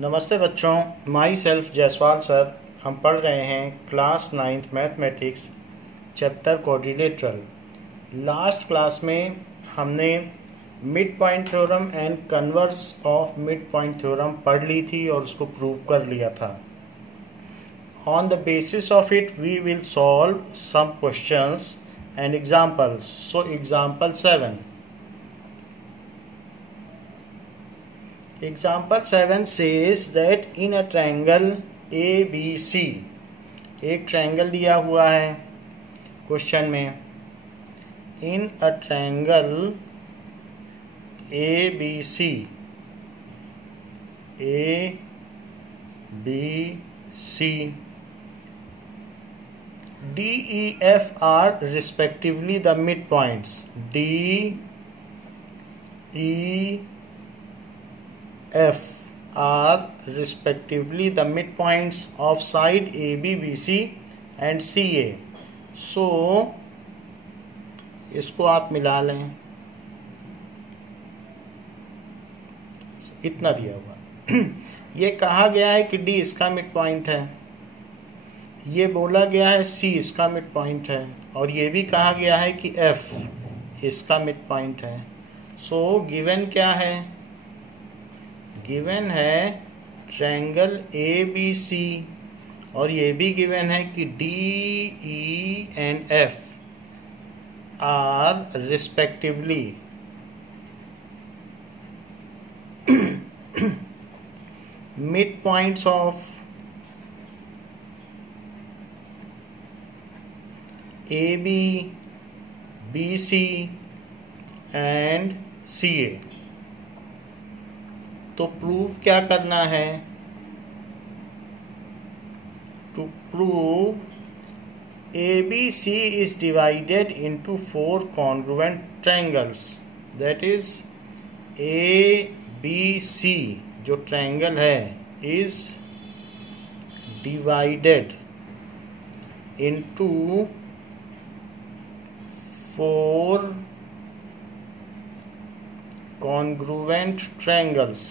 नमस्ते बच्चों, my self Jaiswal sir. हम पढ़ रहे हैं class 9th mathematics chapter quadrilateral. Last class में हमने mid point theorem and converse of mid point theorem पढ़ ली थी और उसको प्रूव कर लिया था। On the basis of it we will solve some questions and examples. So example 7। Example 7 says that in a triangle ABC, एक triangle दिया हुआ है क्वेश्चन में। In a triangle ABC, D, E, F are respectively the midpoints. D, E, F are respectively the midpoints of side AB, BC and CA. So इसको आप मिला लें, इतना दिया हुआ। ये कहा गया है कि D इसका मिड पॉइंट है, ये बोला गया है C इसका मिड पॉइंट है, और ये भी कहा गया है कि F इसका मिड पॉइंट है। सो गिवन क्या है? गिवन है ट्रायंगल ABC, और ये भी गिवन है कि D, E and F are respectively mid points of AB, BC and CA। तो प्रूव क्या करना है? To prove ABC is divided into 4 congruent triangles, that is ABC जो ट्रायंगल है is divided into 4 congruent triangles।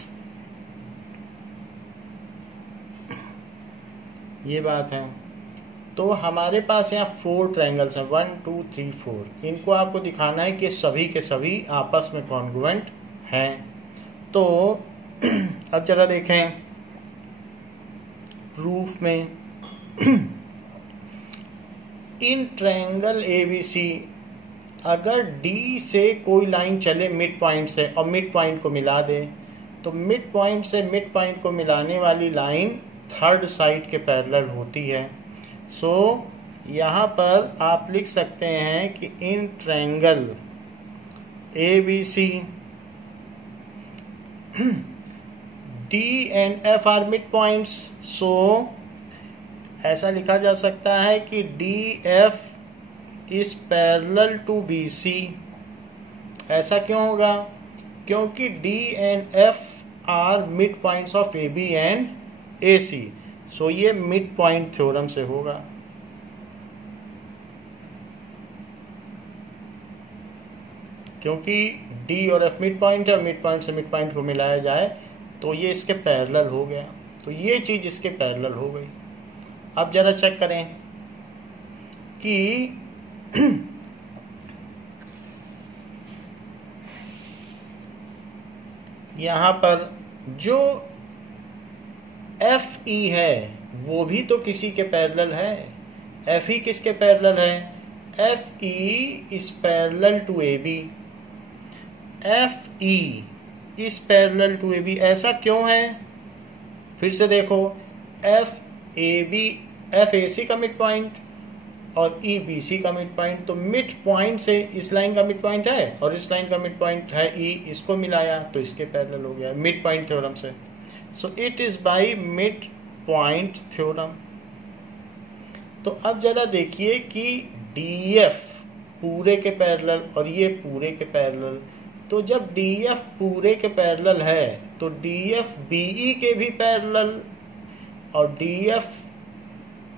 ये बात है। तो हमारे पास यहाँ 4 ट्रायंगल्स हैं, 1 2 3 4। इनको आपको दिखाना है कि सभी के सभी आपस में कॉन्ग्रुएंट हैं। तो अब जरा देखें प्रूफ में। इन ट्रायंगल ABC अगर D से कोई लाइन चले मिड पॉइंट से और मिड पॉइंट को मिला दे, तो मिड पॉइंट से मिड पॉइंट को मिलाने वाली लाइन थर्ड साइड के पैरेलल होती है। सो यहाँ पर आप लिख सकते हैं कि in triangle ABC D and F are mid points. So ऐसा लिखा जा सकता है कि DF is parallel to BC। ऐसा क्यों होगा? क्योंकि D and F are mid points of AB and AC। So ये मिड पॉइंट थ्योरम से होगा। क्योंकि D और F मिड पॉइंट है, मिड पॉइंट से मिड पॉइंट को मिलाया जाए तो ये इसके पैरेलल हो गया। तो ये चीज इसके पैरेलल हो गई। अब जरा चेक करें कि यहां पर जो FE है वो भी तो किसी के पैरेलल है। FE किसके पैरेलल है? FE is parallel to AB। FE is parallel to AB। ऐसा क्यों है? फिर से देखो, FAC का मिड पॉइंट और EBC का मिड पॉइंट। तो मिड पॉइंट से इस लाइन का मिड पॉइंट है और इस लाइन का मिड पॉइंट है E, इसको मिलाया तो इसके पैरेलल हो गया मिड पॉइंट थ्योरम से। So it is by mid point theorem. तो अब जरा देखिए कि DF पूरे के पैरेलल और ये पूरे के पैरेलल। तो जब DF पूरे के पैरेलल है तो DF BE के भी पैरेलल और DF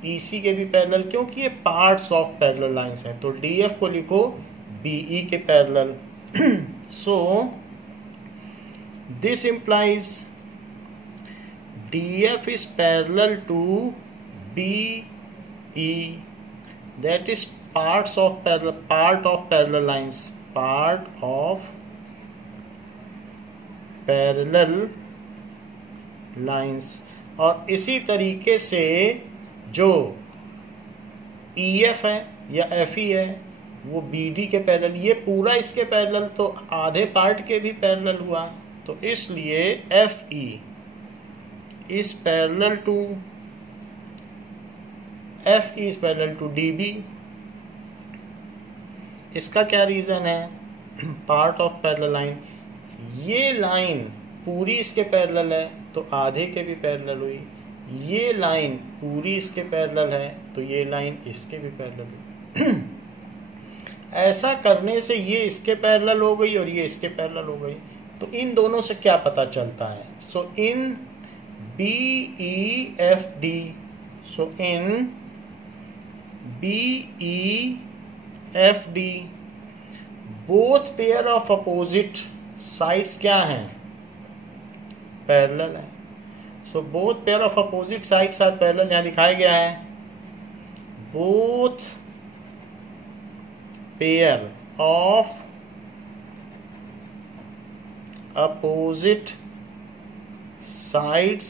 EC के भी पैरेलल, क्योंकि ये पार्ट्स ऑफ पैरेलल लाइंस हैं। तो DF को लिखो BE के parallel. So this implies DF is parallel to BE, that is part of parallel lines, और इसी तरीके से जो EF है या FE है वो BD के पैरेलल, ये पूरा इसके पैरेलल, तो आधे पार्ट के भी पैरेलल हुआ, तो इसलिए FE is parallel to DB। इसका क्या रीजन है? पार्ट ऑफ पैरेलल लाइन, ये लाइन पूरी इसके पैरेलल है तो आधे के भी पैरेलल हुई, ये लाइन पूरी इसके पैरेलल है तो ये लाइन इसके भी पैरेलल हुई। ऐसा करने से ये इसके पैरेलल हो गई और ये इसके पैरेलल हो गई। तो इन दोनों से क्या पता चलता है? सो इन BEFD, so in BEFD both pair of opposite sides क्या हैं? पैरेलल है। so both pair of opposite sides are parallel, यहाँ दिखाया गया है both pair of opposite sides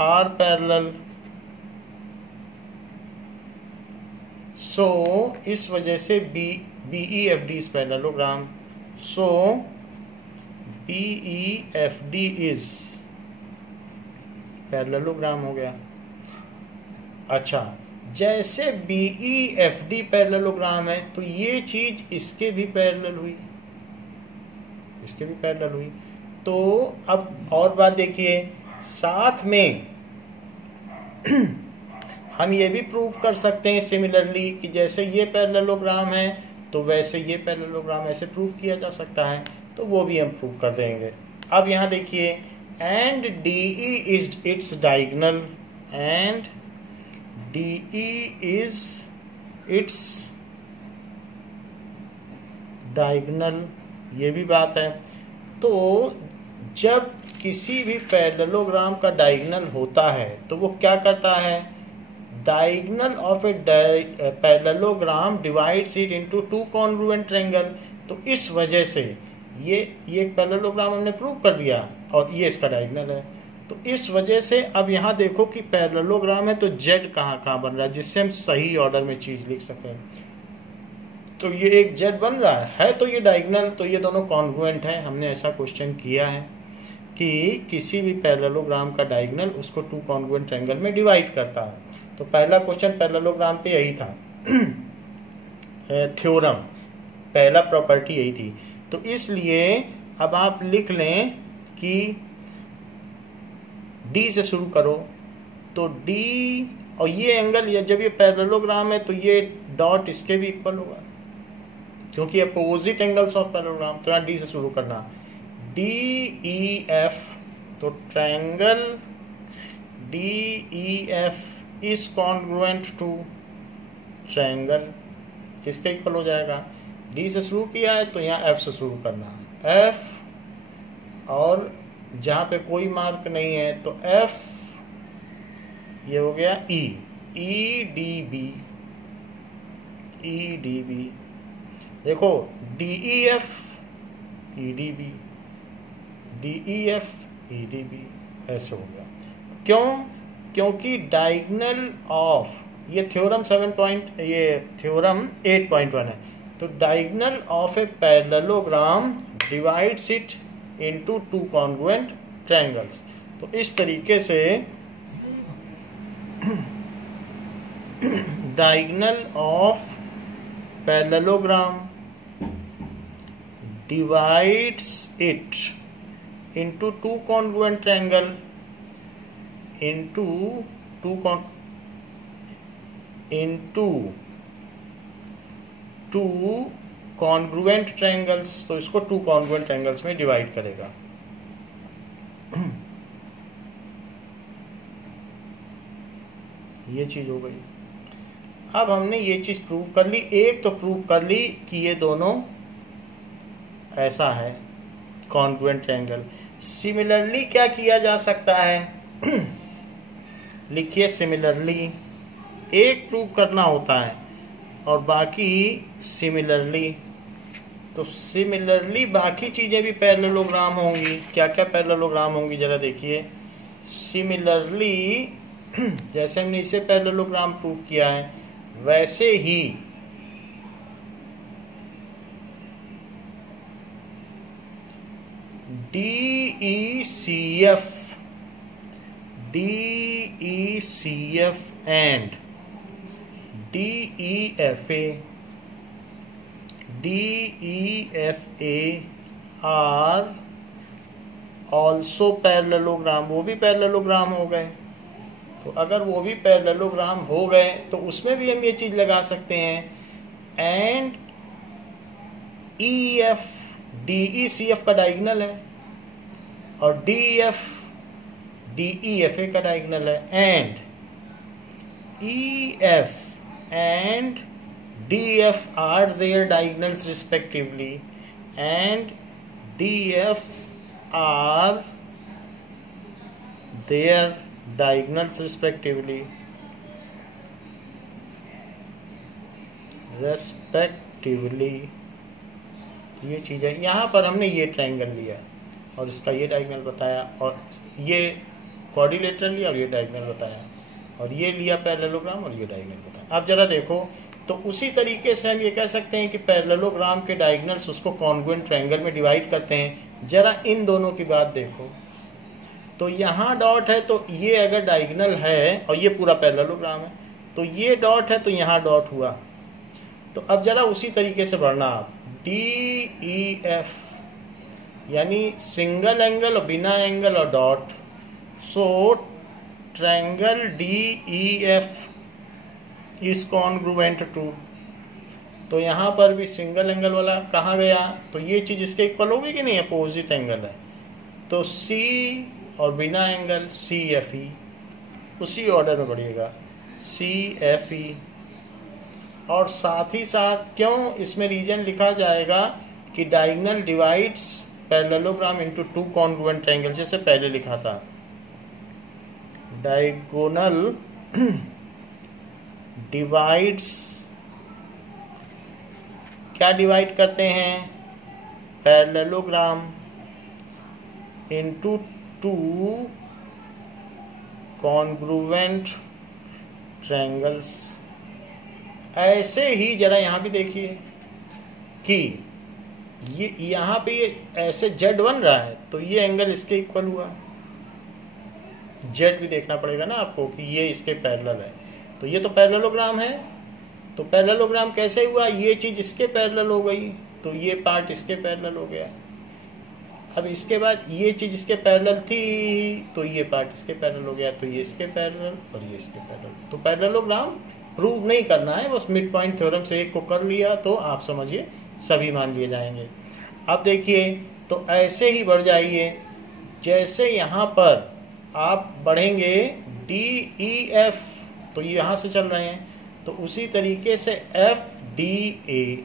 are parallel। so इस वजह से BEFD is parallelogram, so BEFD is parallelogram हो गया। अच्छा, जैसे BEFD पैरेललोग्राम है तो ये चीज इसके भी पैरेलल हुई, इसके भी पैरेलल हुई। तो अब और बात देखिए, साथ में हम ये भी प्रूव कर सकते हैं सिमिलरली कि जैसे ये पैरेललोग्राम है तो वैसे ये पैरेललोग्राम ऐसे प्रूव किया जा सकता है, तो वो भी हम प्रूव कर देंगे। अब यहाँ देखिए, and DE is its diagonal, and DE is its diagonal, ये भी बात है। तो जब किसी भी पैरेललोग्राम का डायगोनल होता है तो वो क्या करता है? Diagonal of a parallelogram divides it into two congruent triangle. तो इस वजह से ये एक पैरेललोग्राम हमने प्रूव कर दिया और ये इसका डायगोनल है। तो इस वजह से अब यहाँ देखो कि पैरेललोग्राम है तो जेड कहाँ बन रहा है, जिससे हम सही ऑर्डर में चीज लिख सकें। तो ये एक जेड बन रहा है तो ये डायगोनल, तो ये दोनों कॉन्ग्रुएंट है। हमने ऐसा क्वेश्चन किया है कि किसी भी पैरेललोग्राम का डायगोनल उसको टू कॉन्ग्रुएंट ट्रायंगल में डिवाइड करता है। तो पहला क्वेश्चन पैरेललोग्राम पे यही था, थ्योरम, पहला प्रॉपर्टी यही थी। तो इसलिए अब आप लिख लें कि डी से शुरू करो, तो डी और ये एंगल, ये जब ये पैरेललोग्राम है तो ये डॉट इसके भी इक्वल होगा क्योंकि अपोजिट एंगल्स ऑफ पैरेललोग्राम। तो यहाँ डी से शुरू करना, DEF, तो triangle DEF is congruent to triangle, किसके इक्वल हो जाएगा? डी से शुरू किया है तो यहाँ F से शुरू करना, F, और जहाँ पे कोई मार्क नहीं है तो F, ये हो गया E, EDB। देखो DEF EDB, DEF EDB ऐसे हो गया। क्यों? क्योंकि डायगोनल ऑफ, ये थ्योरम 8.1 है, तो diagonal of a parallelogram divides it into two congruent triangles. तो इस तरीके से diagonal of parallelogram divides it into two congruent triangle into two congruent triangles। तो इसको टू congruent triangles में डिवाइड करेगा। ये चीज हो गई। अब हमने ये चीज प्रूव कर ली, एक तो प्रूव कर ली कि ये दोनों ऐसा है कॉन्ग्रुएंट ट्रायंगल। सिमिलरली क्या किया जा सकता है? लिखिए सिमिलरली, एक प्रूव करना होता है और बाकी सिमिलरली। तो सिमिलरली बाकी चीजें भी पैरेललोग्राम होंगी। क्या क्या पैरेललोग्राम होंगी जरा देखिए। सिमिलरली जैसे हमने इसे पैरेललोग्राम प्रूव किया है, वैसे ही DECF and DEFA are also parallelogram. वो भी पैरेललोग्राम हो गए। तो अगर वो भी पैरेललोग्राम हो गए तो उसमें भी हम ये चीज लगा सकते हैं। एंड EF DECF का डायगोनल है और DEF DEFA का डायगोनल है। And EF and DF are their diagonals respectively, and DF are their diagonals respectively तो ये चीज़ है। यहाँ पर हमने ये ट्रायंगल लिया और इसका ये डायगोनल बताया, और ये क्वाड्रिलेटरल लिया और ये डायगोनल बताया, और ये लिया पैरेललोग्राम और ये डायगोनल बताया। अब जरा देखो, तो उसी तरीके से हम ये कह सकते हैं कि पैरेललोग्राम के डायगोनल्स उसको कॉन्ग्रुएंट ट्रायंगल में डिवाइड करते हैं। जरा इन दोनों की बात देखो, तो यहाँ डॉट है, तो ये अगर डायगोनल है और ये पूरा पैरेललोग्राम है, तो ये डॉट है तो यहाँ डॉट हुआ। तो अब जरा उसी तरीके से बढ़ना आप, DEF यानी सिंगल एंगल और बिना एंगल और dot. So triangle DEF is congruent to, तो यहाँ पर भी सिंगल एंगल वाला कहाँ गया, तो ये चीज इसके इक्वल होगी कि नहीं, अपोजिट एंगल है। तो C और बिना एंगल CFE, उसी ऑर्डर में बढ़िएगा CFE। और साथ ही साथ क्यों इसमें रीजन लिखा जाएगा कि diagonal divides parallelogram into two congruent triangle, जैसे पहले लिखा था। डायगोनल डिवाइड्स, क्या डिवाइड करते हैं, parallelogram into two congruent triangles. ऐसे ही जरा यहां भी देखिए कि ये यहां पे ये ऐसे जेड बन रहा है, तो ये एंगल इसके इक्वल हुआ। जेड भी देखना पड़ेगा ना आपको कि ये इसके पैरेलल है, तो ये तो पैरेललोग्राम है। तो पैरेललोग्राम कैसे हुआ, ये चीज इसके पैरेलल हो गई, तो ये पार्ट इसके पैरेलल हो गया। अब इसके बाद ये चीज इसके पैरेलल थी, तो ये पार्ट इसके पैरेलल हो गया, तो ये इसके पैरेलल और ये इसके पैरेलल। तो पैरेललोग्राम प्रूव नहीं करना है, बस मिड पॉइंट थ्योरम से एक को कर लिया तो आप समझिए सभी मान लिए जाएंगे। अब देखिए, तो ऐसे ही बढ़ जाइए, जैसे यहाँ पर आप बढ़ेंगे DEF, तो ये यहाँ से चल रहे हैं, तो उसी तरीके से FDA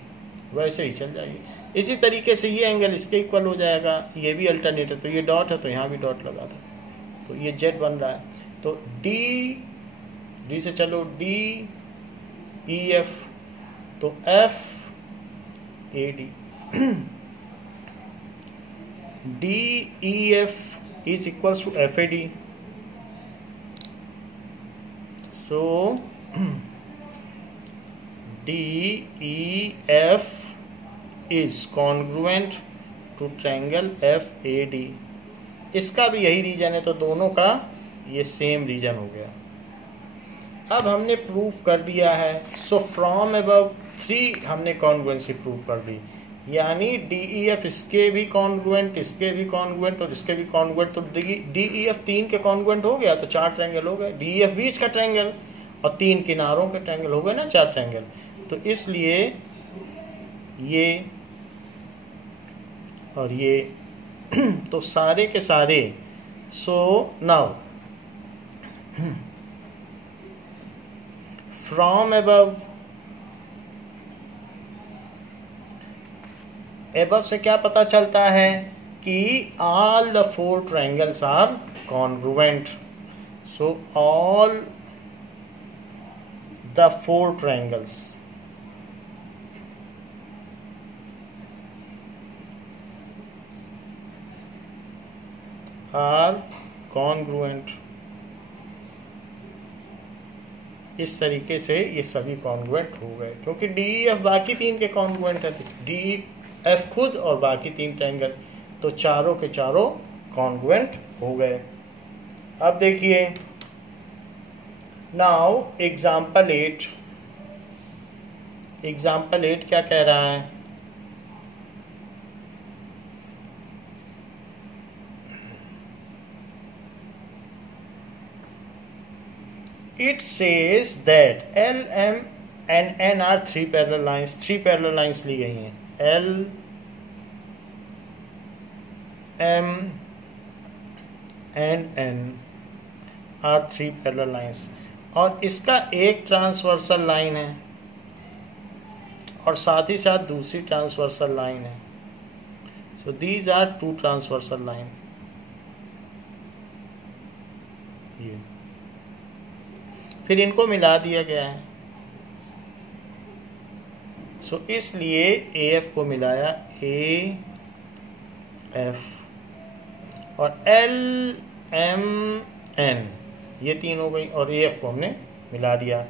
वैसे ही चल जाइए। इसी तरीके से ये एंगल इसके इक्वल हो जाएगा, ये भी अल्टरनेट है, तो ये डॉट है तो यहाँ भी डॉट लगा दो, तो ये जेड बन रहा है। तो डी से चलो DEF, तो FAD DEF is equals to FAD. So DEF is congruent to triangle FAD. इसका भी यही रीजन है, तो दोनों का ये सेम रीजन हो गया। अब हमने प्रूफ कर दिया है। सो फ्रॉम अबव 3 हमने कॉन्ग्रुएंसी प्रूफ कर दी, यानी DEF इसके भी कॉन्ग्रुएंट, इसके भी कॉन्ग्रुएंट और इसके भी कॉन्ग्रुएंट। तो DEF 3 के कॉन्ग्रुएंट हो गया तो 4 ट्रायंगल हो गए। DEF बीच का ट्रायंगल और 3 किनारों के ट्रायंगल हो गए ना, 4 ट्रायंगल। तो इसलिए ये और ये तो सारे के सारे। So now from above, above से क्या पता चलता है कि all the 4 triangles are congruent. So all the 4 triangles are congruent. इस तरीके से ये सभी कॉन्ग्रुएंट हो गए, क्योंकि DEF बाकी 3 के कॉन्ग्रुएंट है। DEF खुद और बाकी 3 ट्रायंगल, तो चारों के चारों कॉन्ग्रुएंट हो गए। अब देखिए नाउ एग्जाम्पल 8। एग्जाम्पल 8 क्या कह रहा है? It says that L, M and N are 3 parallel lines. 3 parallel lines ली गई हैं। L, M and N are 3 parallel lines, और इसका एक ट्रांसवर्सल लाइन है और साथ ही साथ दूसरी ट्रांसवर्सल लाइन है। So these are 2 transversal line. ये फिर इनको मिला दिया गया है। सो इसलिए AF को मिलाया AF, और L, M, N ये 3 हो गई, और AF को हमने मिला दिया।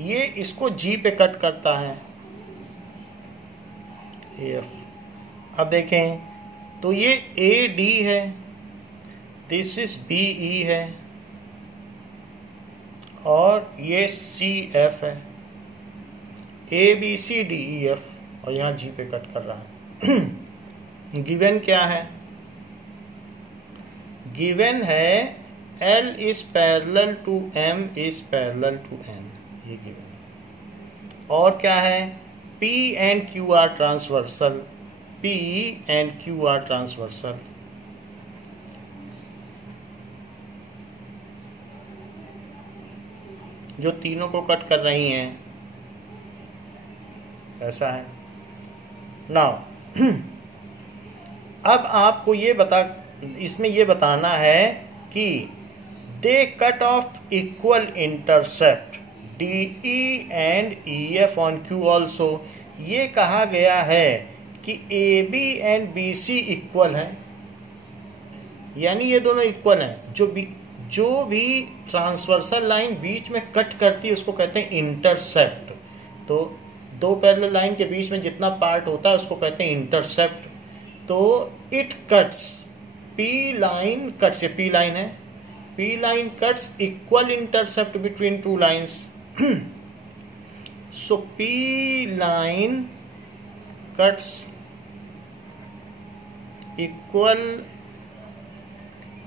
ये इसको G पे कट करता है AF। अब देखें तो ये AD है, दिस इज BE है, और ये CF है, ABCDEF, और यहाँ G पे कट कर रहा है। गिवन क्या है? गिवन है L is parallel to M is parallel to N, ये गिवन है। और क्या है? P and Q are transversal, P and Q are transversal। जो तीनों को कट कर रही हैं, ऐसा है। नाउ अब आपको इसमें ये बताना है कि they cut off equal intercept DE and EF on Q also. ये कहा गया है कि AB एंड BC इक्वल हैं, यानी ये दोनों इक्वल हैं। जो भी ट्रांसवर्सल लाइन बीच में कट करती है उसको कहते हैं इंटरसेप्ट। तो 2 पैरेलल लाइन के बीच में जितना पार्ट होता है उसको कहते हैं इंटरसेप्ट। तो it cuts, P line cuts, ये P लाइन है, P line cuts equal intercept between 2 lines. So P line cuts equal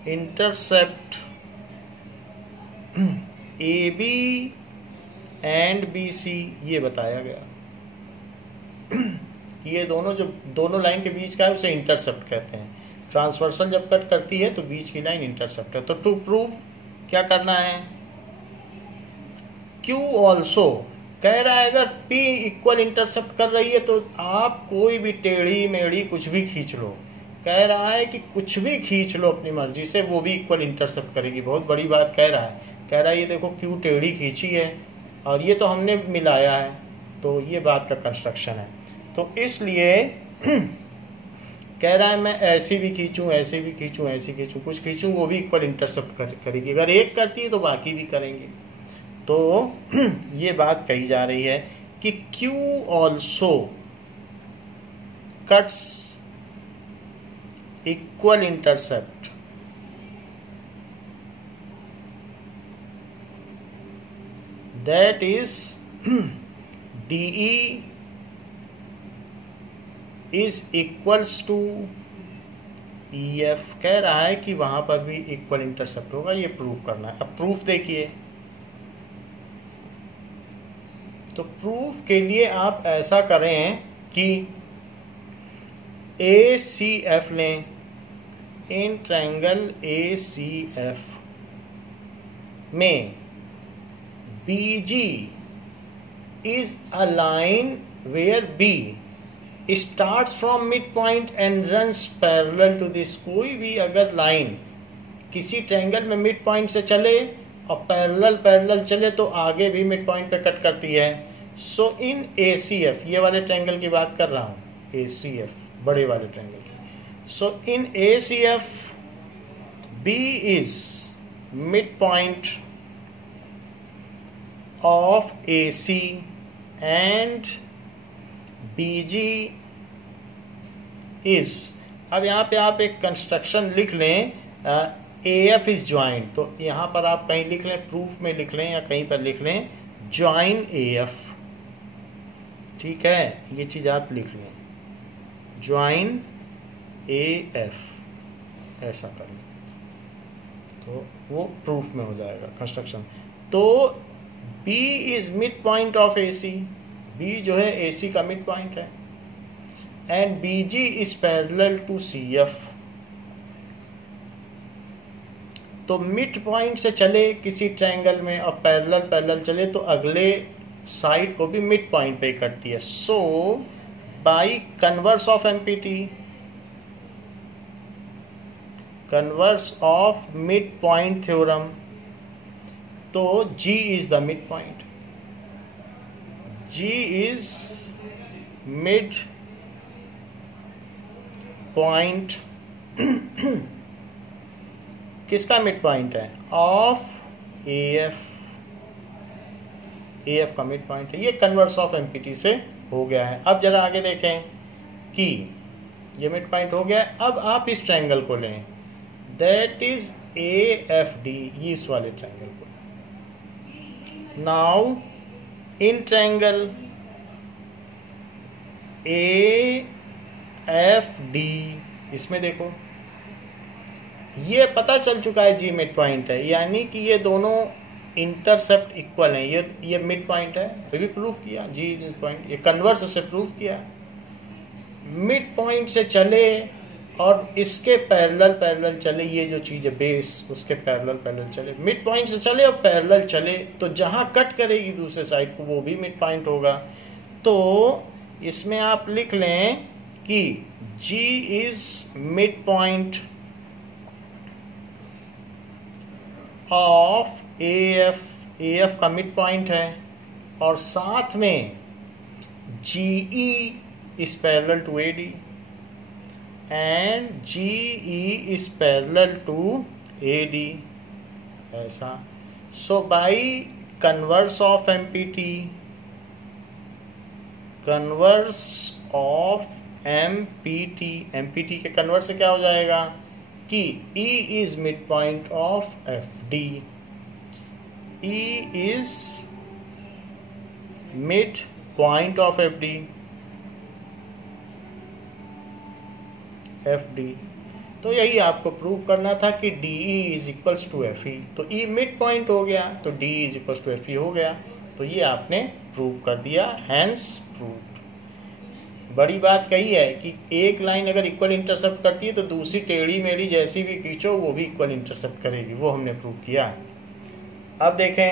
intercept AB and BC, ये बताया गया। ये दोनों लाइन के बीच का है उसे इंटरसेप्ट कहते हैं। ट्रांसवर्सल जब कट करती है तो बीच की लाइन इंटरसेप्ट है। तो टू प्रूव क्या करना है? Q ऑल्सो कह रहा है अगर P इक्वल इंटरसेप्ट कर रही है तो आप कोई भी टेढ़ी मेढ़ी कुछ भी खींच लो। कह रहा है कि कुछ भी खींच लो अपनी मर्जी से, वो भी इक्वल इंटरसेप्ट करेगी। बहुत बड़ी बात कह रहा है। कह रहा है ये देखो Q टेढ़ी खींची है और ये तो हमने मिलाया है, तो ये बात का कंस्ट्रक्शन है। तो इसलिए कह रहा है मैं ऐसे भी खींचूं, ऐसे भी खींचूं, ऐसे खींचूं, कुछ खींचूं, वो भी इक्वल इंटरसेप्ट करेगी। अगर एक करती है तो बाकी भी करेंगे। तो ये बात कही जा रही है कि Q also cuts equal intercept that is DE is equals to EF। कह रहा है कि वहां पर भी इक्वल इंटरसेप्ट होगा, ये प्रूव करना है। अब प्रूफ देखिए, तो प्रूफ के लिए आप ऐसा करें कि ACF लें। इन ट्रायंगल ACF में BG is a line where B starts from midpoint and runs parallel to this। कोई भी अगर लाइन किसी ट्रायंगल में मिड पॉइंट से चले और पैरेलल पैरेलल चले तो आगे भी मिड पॉइंट पे कट करती है। सो इन ACF, ये वाले ट्रायंगल की बात कर रहा हूँ, ACF बड़े वाले ट्रायंगल की। सो इन ACF B is mid point of AC and BG is, अब यहाँ पे आप एक कंस्ट्रक्शन लिख लें, AF इज ज्वाइंट, तो यहाँ पर आप कहीं लिख लें, प्रूफ में लिख लें या कहीं पर लिख लें ज्वाइन AF, ठीक है, ये चीज आप लिख लें ज्वाइन AF, ऐसा कर लें तो वो प्रूफ में हो जाएगा कंस्ट्रक्शन। तो B is mid point of AC, B जो है AC का मिड पॉइंट है, and BG is parallel to CF। तो मिड पॉइंट से चले किसी ट्रायंगल में और पैरेलल पैरेलल चले तो अगले साइड को भी मिड पॉइंट पे कटती है। So by converse of MPT, converse of mid point theorem, तो G is the mid point, G is mid point किसका मिड पॉइंट है? ऑफ AF, AF का मिड पॉइंट है। ये कन्वर्स ऑफ MPT से हो गया है। अब जरा आगे देखें कि ये मिड पॉइंट हो गया है। अब आप इस ट्रायंगल को लें, दैट इज AFD, ये इस वाले ट्रायंगल को। नाउ इन ट्रायंगल AFD, इसमें देखो ये पता चल चुका है G मिड पॉइंट है, यानी कि ये दोनों इंटरसेप्ट इक्वल हैं। ये मिड पॉइंट है, ये भी प्रूफ किया, G मिड पॉइंट, ये कन्वर्स से प्रूफ किया। मिड पॉइंट से चले और इसके पैरेलल पैरेलल चले, ये जो चीज है बेस, उसके पैरेलल पैरेलल चले, मिड पॉइंट से चले और पैरेलल चले, तो जहां कट करेगी दूसरे साइड को वो भी मिड पॉइंट होगा। तो इसमें आप लिख लें कि G is mid point of AF, AF का मिड पॉइंट है, और साथ में GE is parallel to AD and GE is parallel to AD, ऐसा। So by converse of MPT, converse of MPT के कन्वर्स से क्या हो जाएगा कि E is mid point of FD, E is mid point of FD, तो यही आपको प्रूव करना था कि DE is equals to FE। तो E मिड पॉइंट हो गया तो DE is equals to FE हो गया, तो ये आपने प्रूव कर दिया, हैंस प्रूव्ड। बड़ी बात कही है कि एक लाइन अगर इक्वल इंटरसेप्ट करती है तो दूसरी टेढ़ी मेढ़ी जैसी भी खींचो वो भी इक्वल इंटरसेप्ट करेगी, वो हमने प्रूव किया। अब देखें